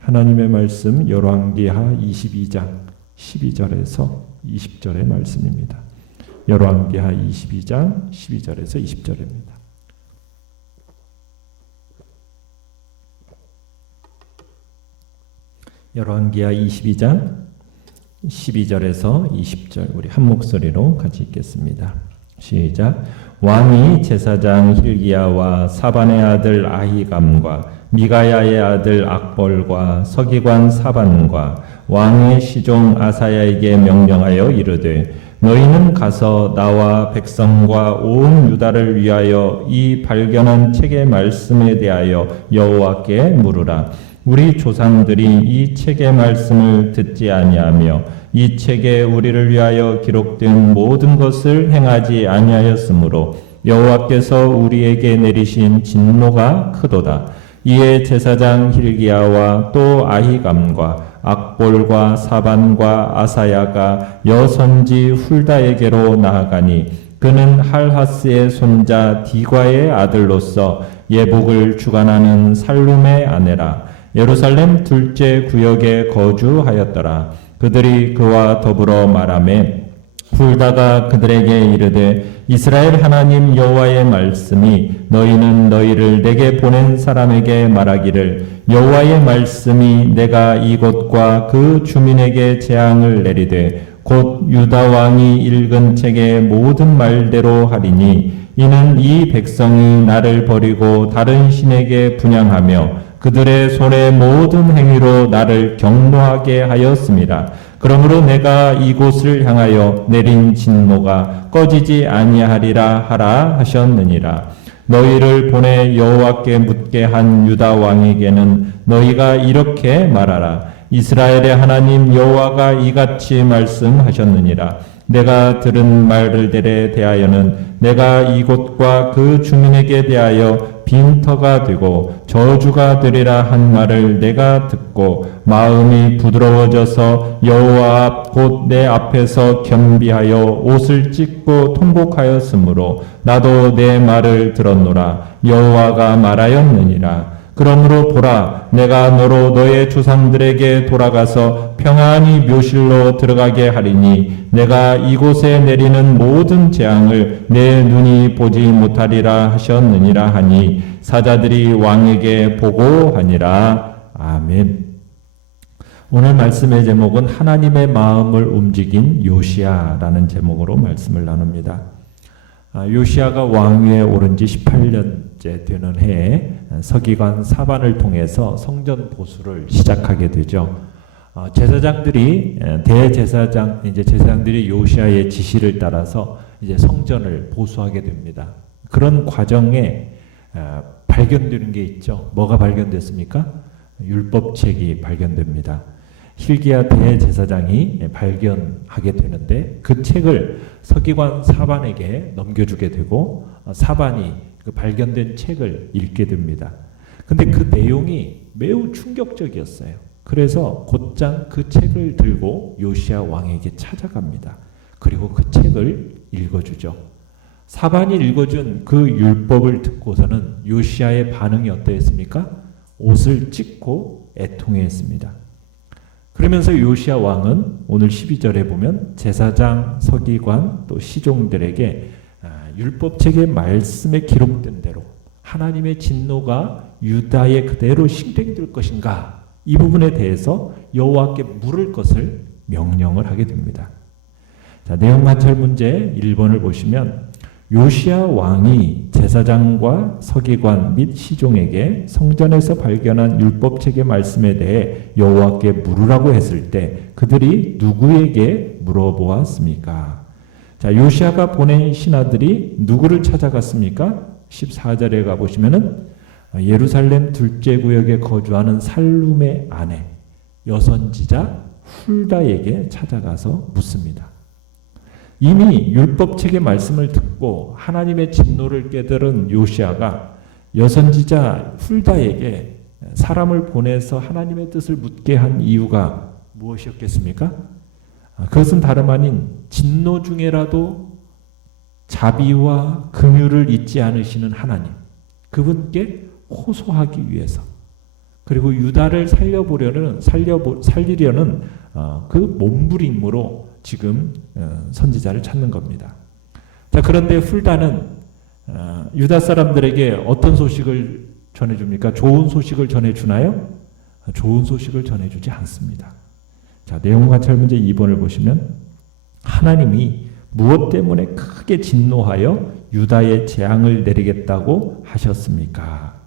하나님의 말씀 열왕기하 22장 12절에서 20절의 말씀입니다. 열왕기하 22장 12절에서 20절입니다. 열왕기하 22장 12절에서 20절 우리 한 목소리로 같이 읽겠습니다. 시작. 왕이 제사장 hil기야와 사반의 아들 아히감과 미가야의 아들 악볼과 서기관 사반과 왕의 시종 아사야에게 명령하여 이르되 너희는 가서 나와 백성과 온 유다를 위하여 이 발견한 책의 말씀에 대하여 여호와께 물으라. 우리 조상들이 이 책의 말씀을 듣지 아니하며 이 책에 우리를 위하여 기록된 모든 것을 행하지 아니하였으므로 여호와께서 우리에게 내리신 진노가 크도다. 이에 제사장 hil기야와 또 아히감과 악볼과 사반과 아사야가 여선지 훌다에게로 나아가니 그는 할하스의 손자 디과의 아들로서 예복을 주관하는 살룸의 아내라. 예루살렘 둘째 구역에 거주하였더라. 그들이 그와 더불어 말하매 훌다가 그들에게 이르되 이스라엘 하나님 여호와의 말씀이 너희는 너희를 내게 보낸 사람에게 말하기를 여호와의 말씀이 내가 이곳과 그 주민에게 재앙을 내리되 곧 유다 왕이 읽은 책의 모든 말대로 하리니 이는 이 백성이 나를 버리고 다른 신에게 분향하며 그들의 손의 모든 행위로 나를 경노하게 하였습니다. 그러므로 내가 이곳을 향하여 내린 진노가 꺼지지 아니하리라 하라 하셨느니라. 너희를 보내 여호와께 묻게 한 유다 왕에게는 너희가 이렇게 말하라. 이스라엘의 하나님 여호와가 이같이 말씀하셨느니라. 내가 들은 말들에 대하여는 내가 이곳과 그 주민에게 대하여 빈터가 되고 저주가 되리라 한 말을 내가 듣고 마음이 부드러워져서 여호와 앞 곧 내 앞에서 겸비하여 옷을 찢고 통곡하였으므로 나도 내 말을 들었노라. 여호와가 말하였느니라. 그러므로 보라, 내가 너로 너의 조상들에게 돌아가서 평안히 묘실로 들어가게 하리니 내가 이곳에 내리는 모든 재앙을 내 눈이 보지 못하리라 하셨느니라 하니 사자들이 왕에게 보고하니라. 아멘. 오늘 말씀의 제목은 하나님의 마음을 움직인 요시야라는 제목으로 말씀을 나눕니다. 요시야가 왕위에 오른 지 18년째 되는 해에 서기관 사반을 통해서 성전 보수를 시작하게 되죠. 제사장들이 제사장들이 요시야의 지시를 따라서 이제 성전을 보수하게 됩니다. 그런 과정에 발견되는 게 있죠. 뭐가 발견됐습니까? 율법책이 발견됩니다. hil기야 대제사장이 발견하게 되는데 그 책을 서기관 사반에게 넘겨주게 되고 사반이 그 발견된 책을 읽게 됩니다. 근데 그 내용이 매우 충격적이었어요. 그래서 곧장 그 책을 들고 요시야 왕에게 찾아갑니다. 그리고 그 책을 읽어주죠. 사반이 읽어준 그 율법을 듣고서는 요시야의 반응이 어떠했습니까? 옷을 찢고 애통해했습니다. 그러면서 요시야 왕은 오늘 12절에 보면 제사장, 서기관, 또 시종들에게 율법책의 말씀에 기록된 대로 하나님의 진노가 유다에 그대로 실행될 것인가 이 부분에 대해서 여호와께 물을 것을 명령을 하게 됩니다. 자, 내용 관찰 문제 1번을 보시면 요시야 왕이 제사장과 서기관 및 시종에게 성전에서 발견한 율법책의 말씀에 대해 여호와께 물으라고 했을 때 그들이 누구에게 물어보았습니까? 자, 요시야가 보낸 신하들이 누구를 찾아갔습니까? 14절에 가보시면은 예루살렘 둘째 구역에 거주하는 살룸의 아내 여선지자 훌다에게 찾아가서 묻습니다. 이미 율법책의 말씀을 듣고 하나님의 진노를 깨달은 요시야가 여선지자 훌다에게 사람을 보내서 하나님의 뜻을 묻게 한 이유가 무엇이었겠습니까? 그것은 다름 아닌 진노 중에라도 자비와 긍휼을 잊지 않으시는 하나님, 그분께 호소하기 위해서, 그리고 유다를 살리려는 그 몸부림으로 지금 선지자를 찾는 겁니다. 자, 그런데 훌다는 유다 사람들에게 어떤 소식을 전해줍니까? 좋은 소식을 전해주나요? 좋은 소식을 전해주지 않습니다. 자, 내용 관찰 문제 2번을 보시면 하나님이 무엇 때문에 크게 진노하여 유다에 재앙을 내리겠다고 하셨습니까?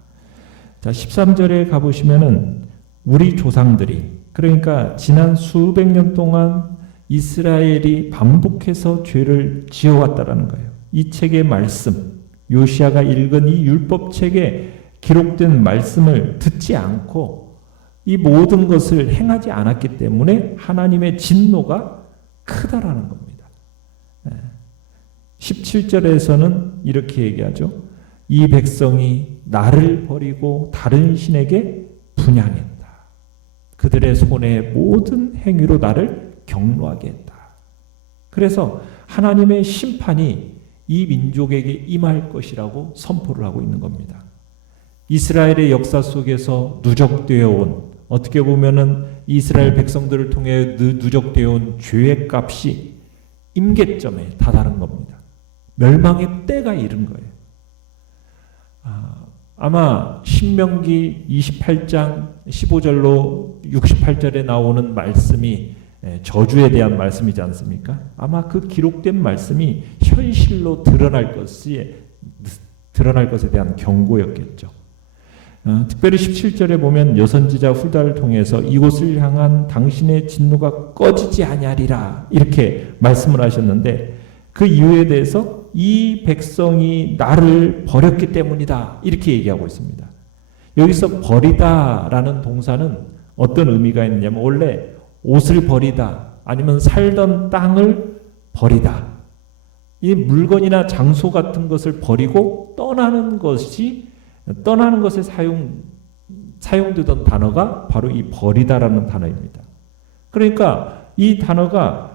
자, 13절에 가보시면은 우리 조상들이, 그러니까 지난 수백 년 동안 이스라엘이 반복해서 죄를 지어왔다라는 거예요. 이 책의 말씀, 요시아가 읽은 이 율법책에 기록된 말씀을 듣지 않고 이 모든 것을 행하지 않았기 때문에 하나님의 진노가 크다라는 겁니다. 17절에서는 이렇게 얘기하죠. 이 백성이 나를 버리고 다른 신에게 분향했다. 그들의 손의 모든 행위로 나를 경노하게 했다. 그래서 하나님의 심판이 이 민족에게 임할 것이라고 선포를 하고 있는 겁니다. 이스라엘의 역사 속에서 누적되어 온, 어떻게 보면은 이스라엘 백성들을 통해 누적되어 온 죄의 값이 임계점에 다다른 겁니다. 멸망의 때가 이른 거예요. 아마 신명기 28장 15절로 68절에 나오는 말씀이 저주에 대한 말씀이지 않습니까? 아마 그 기록된 말씀이 현실로 드러날 것에 대한 경고였겠죠. 특별히 17절에 보면 여선지자 훌다를 통해서 이곳을 향한 당신의 진노가 꺼지지 아니하리라 이렇게 말씀을 하셨는데, 그 이유에 대해서 이 백성이 나를 버렸기 때문이다 이렇게 얘기하고 있습니다. 여기서 버리다라는 동사는 어떤 의미가 있느냐면, 원래 옷을 버리다 아니면 살던 땅을 버리다, 이 물건이나 장소 같은 것을 버리고 떠나는 것에 사용되던 단어가 바로 이 버리다라는 단어입니다. 그러니까 이 단어가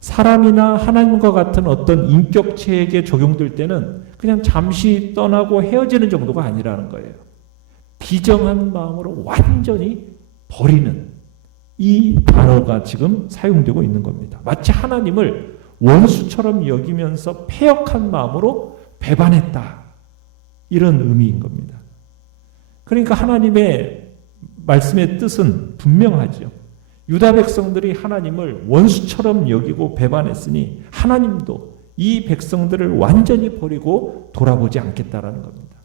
사람이나 하나님과 같은 어떤 인격체에게 적용될 때는 그냥 잠시 떠나고 헤어지는 정도가 아니라는 거예요. 비정한 마음으로 완전히 버리는 이 단어가 지금 사용되고 있는 겁니다. 마치 하나님을 원수처럼 여기면서 패역한 마음으로 배반했다, 이런 의미인 겁니다. 그러니까 하나님의 말씀의 뜻은 분명하죠. 유다 백성들이 하나님을 원수처럼 여기고 배반했으니 하나님도 이 백성들을 완전히 버리고 돌아보지 않겠다라는 겁니다.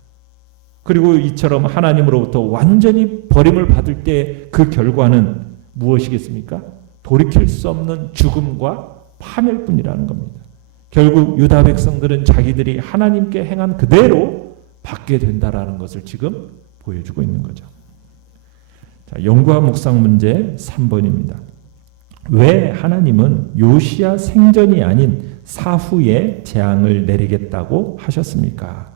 그리고 이처럼 하나님으로부터 완전히 버림을 받을 때 그 결과는 무엇이겠습니까? 돌이킬 수 없는 죽음과 파멸뿐이라는 겁니다. 결국 유다 백성들은 자기들이 하나님께 행한 그대로 받게 된다라는 것을 지금 보여주고 있는 거죠. 자, 연구와 묵상 문제 3번입니다. 왜 하나님은 요시야 생전이 아닌 사후에 재앙을 내리겠다고 하셨습니까?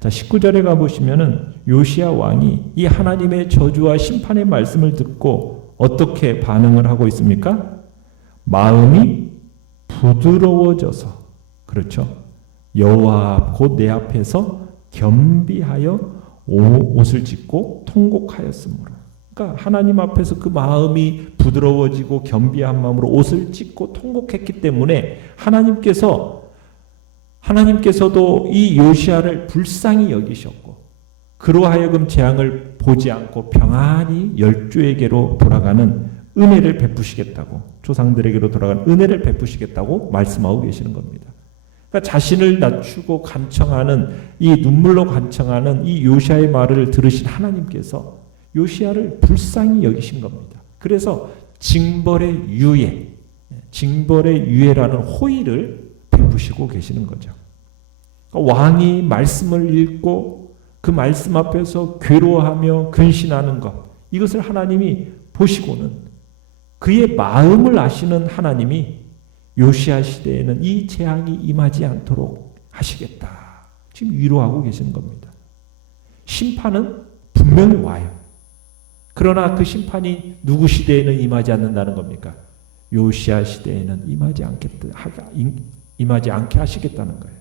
자, 19절에 가보시면은 요시야 왕이 이 하나님의 저주와 심판의 말씀을 듣고 어떻게 반응을 하고 있습니까? 마음이 부드러워져서, 그렇죠, 여호와 곧 내 앞에서 겸비하여 옷을 찢고 통곡하였으므로. 그러니까 하나님 앞에서 그 마음이 부드러워지고 겸비한 마음으로 옷을 찢고 통곡했기 때문에 하나님께서도 이 요시야를 불쌍히 여기셨고, 그로 하여금 재앙을 보지 않고 평안히 열조에게로 돌아가는 은혜를 베푸시겠다고, 조상들에게로 돌아가는 은혜를 베푸시겠다고 말씀하고 계시는 겁니다. 그러니까 자신을 낮추고 간청하는, 이 눈물로 간청하는 이 요시야의 말을 들으신 하나님께서 요시야를 불쌍히 여기신 겁니다. 그래서 징벌의 유예라는 호의를 베푸시고 계시는 거죠. 그러니까 왕이 말씀을 읽고 그 말씀 앞에서 괴로워하며 근신하는 것, 이것을 하나님이 보시고는 그의 마음을 아시는 하나님이 요시야 시대에는 이 재앙이 임하지 않도록 하시겠다, 지금 위로하고 계시는 겁니다. 심판은 분명히 와요. 그러나 그 심판이 누구 시대에는 임하지 않는다는 겁니까? 요시야 시대에는 임하지 않게 하시겠다는 거예요.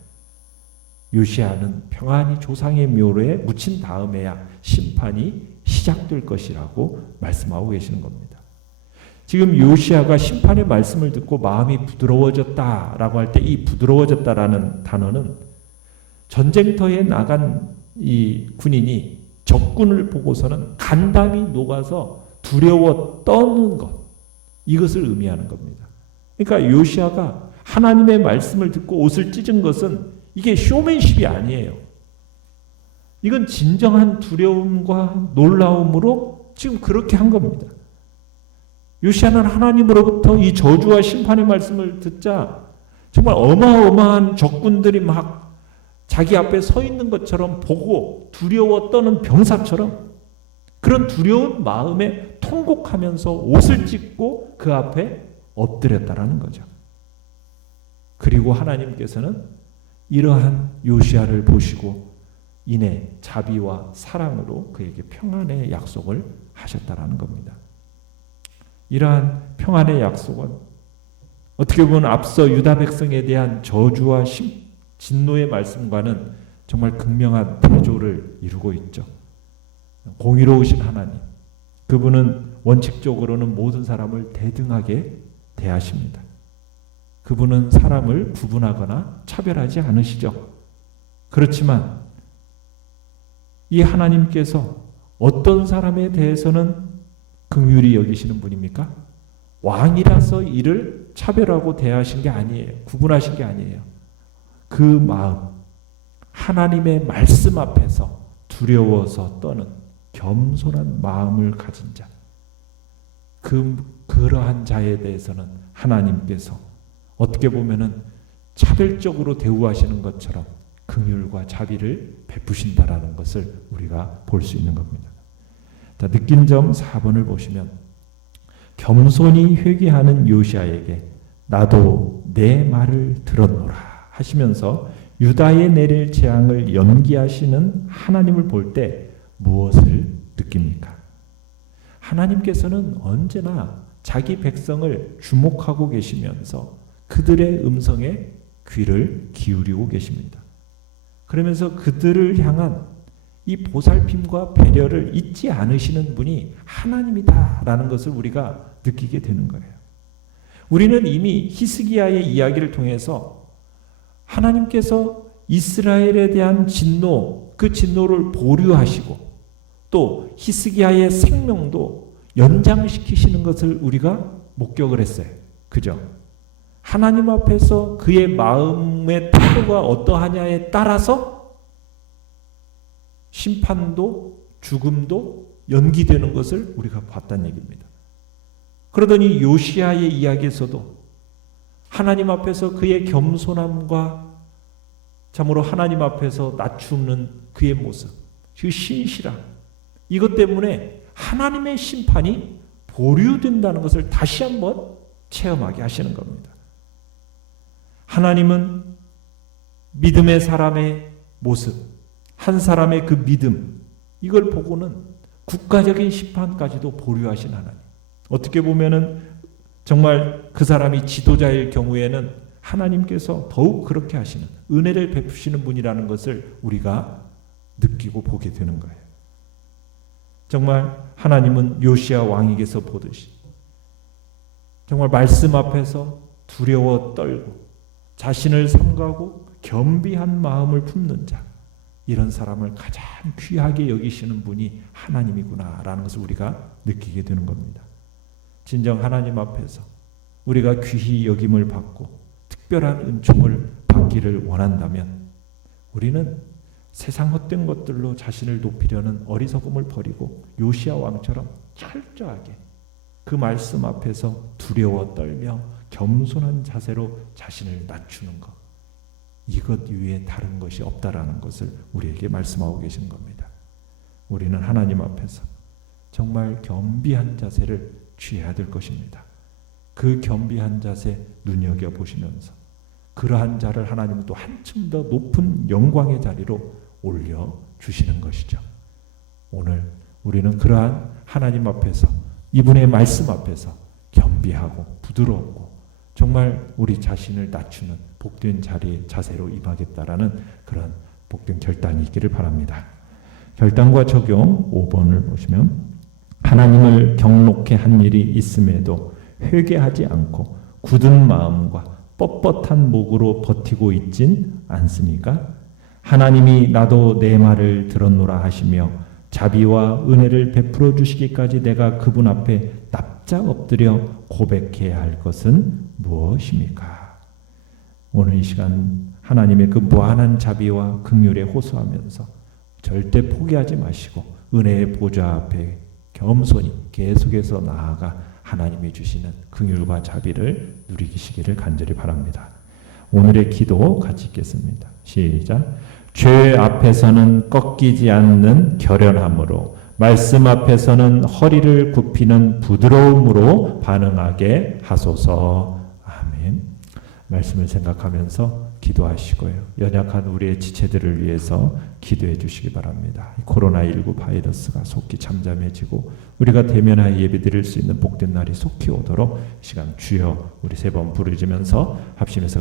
요시야는 평안히 조상의 묘로에 묻힌 다음에야 심판이 시작될 것이라고 말씀하고 계시는 겁니다. 지금 요시야가 심판의 말씀을 듣고 마음이 부드러워졌다라고 할 때 이 부드러워졌다라는 단어는 전쟁터에 나간 이 군인이 적군을 보고서는 간담이 녹아서 두려워 떠는 것, 이것을 의미하는 겁니다. 그러니까 요시야가 하나님의 말씀을 듣고 옷을 찢은 것은 이게 쇼맨십이 아니에요. 이건 진정한 두려움과 놀라움으로 지금 그렇게 한 겁니다. 요시야는 하나님으로부터 이 저주와 심판의 말씀을 듣자 정말 어마어마한 적군들이 막 자기 앞에 서 있는 것처럼 보고 두려워 떠는 병사처럼 그런 두려운 마음에 통곡하면서 옷을 찢고 그 앞에 엎드렸다라는 거죠. 그리고 하나님께서는 이러한 요시야를 보시고 이내 자비와 사랑으로 그에게 평안의 약속을 하셨다라는 겁니다. 이러한 평안의 약속은 어떻게 보면 앞서 유다 백성에 대한 저주와 진노의 말씀과는 정말 극명한 대조를 이루고 있죠. 공의로우신 하나님, 그분은 원칙적으로는 모든 사람을 대등하게 대하십니다. 그분은 사람을 구분하거나 차별하지 않으시죠. 그렇지만 이 하나님께서 어떤 사람에 대해서는 긍휼히 여기시는 분입니까? 왕이라서 이를 차별하고 대하신 게 아니에요. 구분하신 게 아니에요. 그 마음, 하나님의 말씀 앞에서 두려워서 떠는 겸손한 마음을 가진 자, 그러한 자에 대해서는 하나님께서 어떻게 보면은 차별적으로 대우하시는 것처럼 긍휼과 자비를 베푸신다라는 것을 우리가 볼 수 있는 겁니다. 자, 느낀 점 4번을 보시면 겸손히 회개하는 요시야에게 나도 내 말을 들었노라 하시면서 유다에 내릴 재앙을 연기하시는 하나님을 볼 때 무엇을 느낍니까? 하나님께서는 언제나 자기 백성을 주목하고 계시면서 그들의 음성에 귀를 기울이고 계십니다. 그러면서 그들을 향한 이 보살핌과 배려를 잊지 않으시는 분이 하나님이다라는 것을 우리가 느끼게 되는 거예요. 우리는 이미 히스기야의 이야기를 통해서 하나님께서 이스라엘에 대한 진노, 그 진노를 보류하시고 또 히스기야의 생명도 연장시키시는 것을 우리가 목격을 했어요. 그죠? 하나님 앞에서 그의 마음의 태도가 어떠하냐에 따라서 심판도 죽음도 연기되는 것을 우리가 봤다는 얘기입니다. 그러더니 요시야의 이야기에서도 하나님 앞에서 그의 겸손함과 참으로 하나님 앞에서 낮추는 그의 모습, 그 신실함, 이것 때문에 하나님의 심판이 보류된다는 것을 다시 한번 체험하게 하시는 겁니다. 하나님은 믿음의 사람의 모습, 한 사람의 그 믿음, 이걸 보고는 국가적인 심판까지도 보류하신 하나님. 어떻게 보면은 정말 그 사람이 지도자일 경우에는 하나님께서 더욱 그렇게 하시는, 은혜를 베푸시는 분이라는 것을 우리가 느끼고 보게 되는 거예요. 정말 하나님은 요시야 왕에게서 보듯이 정말 말씀 앞에서 두려워 떨고 자신을 삼가고 겸비한 마음을 품는 자, 이런 사람을 가장 귀하게 여기시는 분이 하나님이구나라는 것을 우리가 느끼게 되는 겁니다. 진정 하나님 앞에서 우리가 귀히 여김을 받고 특별한 은총을 받기를 원한다면 우리는 세상 헛된 것들로 자신을 높이려는 어리석음을 버리고 요시야 왕처럼 철저하게 그 말씀 앞에서 두려워 떨며 겸손한 자세로 자신을 낮추는 것, 이것 위에 다른 것이 없다라는 것을 우리에게 말씀하고 계신 겁니다. 우리는 하나님 앞에서 정말 겸비한 자세를 취해야 될 것입니다. 그 겸비한 자세 눈여겨보시면서 그러한 자를 하나님은 또 한층 더 높은 영광의 자리로 올려주시는 것이죠. 오늘 우리는 그러한 하나님 앞에서 이분의 말씀 앞에서 겸비하고 부드럽고 정말 우리 자신을 낮추는 복된 자세로 임하겠다라는 그런 복된 결단이 있기를 바랍니다. 결단과 적용 5번을 보시면 하나님을 경록케 한 일이 있음에도 회개하지 않고 굳은 마음과 뻣뻣한 목으로 버티고 있진 않습니까? 하나님이 나도 내 말을 들었노라 하시며 자비와 은혜를 베풀어 주시기까지 내가 그분 앞에 납작 엎드려 고백해야 할 것은 무엇입니까? 오늘 이 시간 하나님의 그 무한한 자비와 긍휼에 호소하면서 절대 포기하지 마시고 은혜의 보좌 앞에 겸손히 계속해서 나아가 하나님이 주시는 긍휼과 자비를 누리시기를 간절히 바랍니다. 오늘의 기도 같이 읽겠습니다. 시작. 죄 앞에서는 꺾이지 않는 결연함으로 말씀 앞에서는 허리를 굽히는 부드러움으로 반응하게 하소서. 아멘. 말씀을 생각하면서 기도하시고요. 연약한 우리의 지체들을 위해서 기도해 주시기 바랍니다. 코로나19 바이러스가 속히 잠잠해지고 우리가 대면하여 예배드릴 수 있는 복된 날이 속히 오도록 시간 주여 우리 세 번 부르짖으면서 합심해서